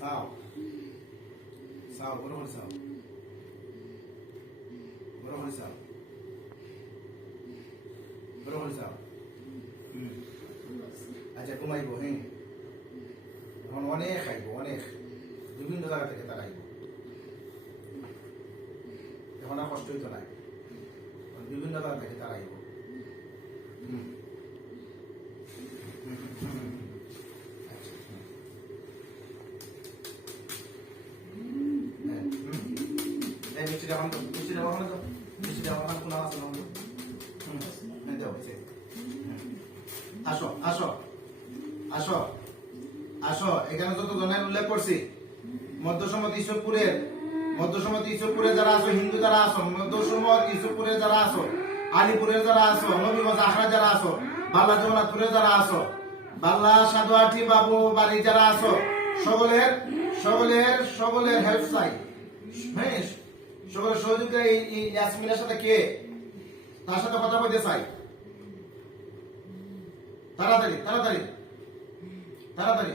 চাও চাও বড় করে চাও বড় করে চাও বড় চাও হুম আচ্ছা ঘুমাইব হ্যাঁ এখন অনেক খাইব অনেক বিভিন্ন জায়গা থেকে তারা আইব এখন আর কষ্ট হইতো না এখন বিভিন্ন জায়গা থেকে তারা আইব হুম, এই মিষ্টিটা আমার দাও, মিষ্টিটা আমার দাও, মিষ্টিটা আমার কোনো আমাদের? হুম, এই দাও, এই যে। হুম। আসো আসো আসো আসো এখানে যত জনের উল্লেখ করছি মধ্যসমত ঈশ্বরপুরের মধ্যসমত ঈশ্বরপুরে যারা আছো হিন্দু যারা আছো মধ্যসমত ঈশ্বরপুরে যারা আছো আলিপুরের যারা আছো নবীগঞ্জ আখড়া যারা আছো বাল্লা জগন্নাথপুরে যারা আছো বাল্লা সাধুয়াঠি বাবু বাড়ি যারা আছো সকলের সকলের সকলের হেল্প চাই হ্যাঁ সকলের সহযোগিতা এই ইয়াসমিনের সাথে কে? তার সাথে কথা বলতে চাই। তাড়াতাড়ি তাড়াতাড়ি। তাড়াতাড়ি।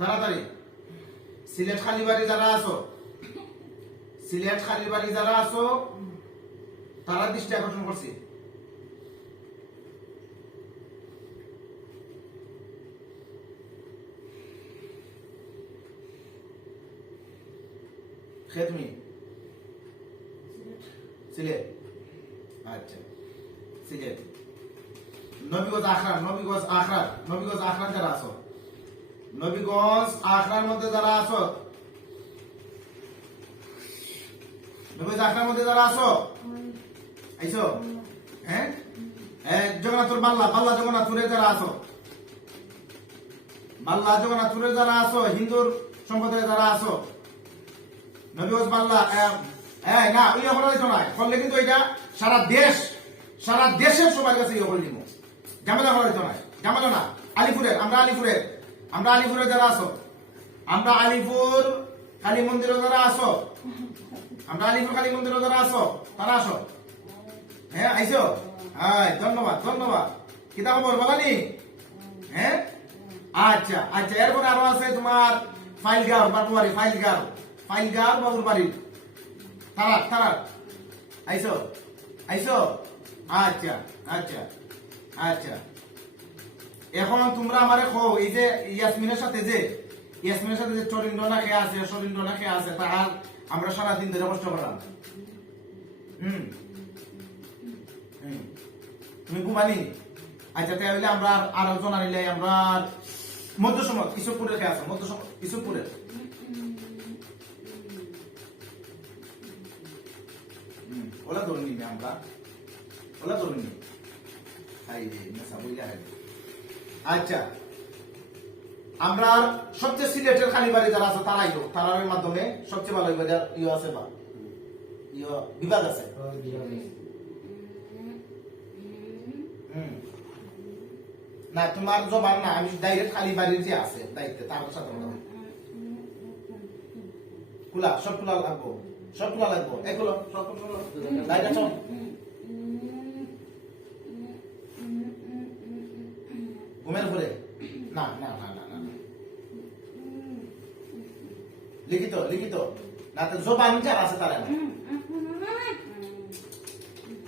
তাড়াতাড়ি। সিলেট খালিবাড়ি যারা আছো, সিলেট খালিবাড়ি যারা আছো, তারা দৃষ্টি আকর্ষণ করছি। খে তুমি সিলেট আচ্ছা সিলেট নবীগঞ্জ আখড়া নবীগঞ্জ আখড়া নবীগঞ্জ আখড়া যারা আছো, নবীগঞ্জ আখড়ার মধ্যে যারা আছো, নবীগঞ্জ মধ্যে যারা আছো হ্যাঁ? জগন্নাথপুর বাল্লা বাল্লা জগন্নাথপুরে যারা আছো বাল্লা জগন্নাথপুরে যারা আছো, হিন্দুর সম্প্রদায়ে যারা আছো, নবীগঞ্জ বাল্লা হ্যাঁ না, ওই এখন হইতো না করলে কিন্তু এটা সারা দেশ, সারা দেশের সবার কাছে ইয়ে করে দিব ঝামেলা করা হইতো না, আলিপুরের, আমরা আলিপুরের, আমরা আলিপুরে যারা আছো, আমরা আলিপুর কালী মন্দিরে যারা আছো, আমরা আলিপুর কালী মন্দিরে যারা আছো, তারা আসো হ্যাঁ আইসো? হ্যাঁ ধন্যবাদ ধন্যবাদ। কিতা খবর বলানি হ্যাঁ? আচ্ছা আচ্ছা এরপরে আরও আছে তোমার ফাইলগাঁও, বাটুয়ারি, ফাইলগাঁও ফাইলগাঁও বাবুর বাড়ি তারাক তারাক আইসো আইসো। আচ্ছা আচ্ছা আচ্ছা। এখন তোমরা আমারে খো এই যে ইয়াসমিনের সাথে যে, ইয়াসমিনের সাথে যে চরিন্দ্র না খেয়ে আছে সরিন্দ্র না খেয়ে আছে তাহার আমরা সারাদিন ধরে কষ্ট করলাম। হুম। তুমি ঘুমানি? আচ্ছা তাহলে আমরা আর- একজন আনিলে আমরা মধ্যসমত কিশোরপুরের খেয়ে আছে মধ্যসমত কিশোরপুরের ওলা ধরে নিবি আমরা ওলা ধরে নিবি হাই রে নেশা হাই আচ্ছা আমরা সবচেয়ে সিলেটের খালিবাড়ি যারা আছে তারাই তো তারার মাধ্যমে সবচেয়ে ভালো যার ইয়ে আছে বা? ইয়ে বিভাগ আছে? হুম। না তোমার জবান না আমি ডাইরেক্ট খালিবাড়ির যে আছে দায়িত্বে তার সাথে কথা বলি। খোলা সব খোলা লাগবো। লাগবো। এগুলো সব ঘুমের না না না না না না। লিখিত লিখিত। না যারা আছে তারা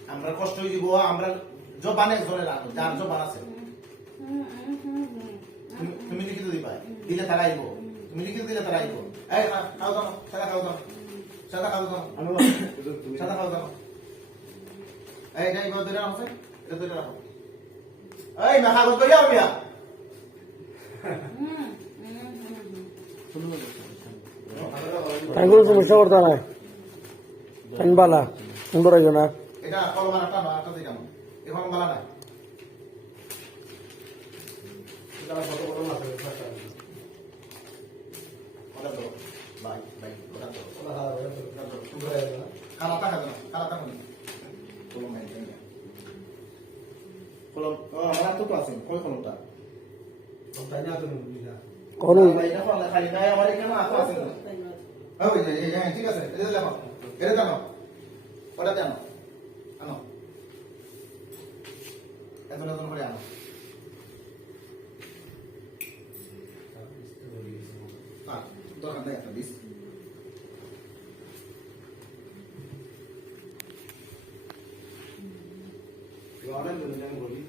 আমরা কষ্ট হয়ে দিব আমরা জবানে জোরে রাখো যার জবান আছে। তুমি- লিখিত দিবা দিলে তারা আইব। তুমি লিখিত দিলে তারা আইব। এই খা, খাও দাও খাও দাও সাদা খাও দাও সাদা খাও দাও এই এটা এবার ধরে রাখো এটা ধরে রাখো। এই না কাগজ কইয়া মিয়া কোনো সমস্যা করতে বালা সুন্দর হইব না। এটা কলমার একটা না একটা দিলাম এখন বলা নাই ওটা তো বাই বাই ওটা তো কালা টাকা দাও কালা টাকা নি কলম নাই কেন কলম ও আমার তো তো আছে কই কলমটা কোনো ভাই এটা কলম খালি নাই আমার এখানে আছে আছে হ্যাঁ ওই যে হ্যাঁ ঠিক আছে এটা দেখো এটা জানো ওটা জানো আনো এত নতুন করে আনো দরকার নেই একটা দিস। অর্ডার করে আমি বলি।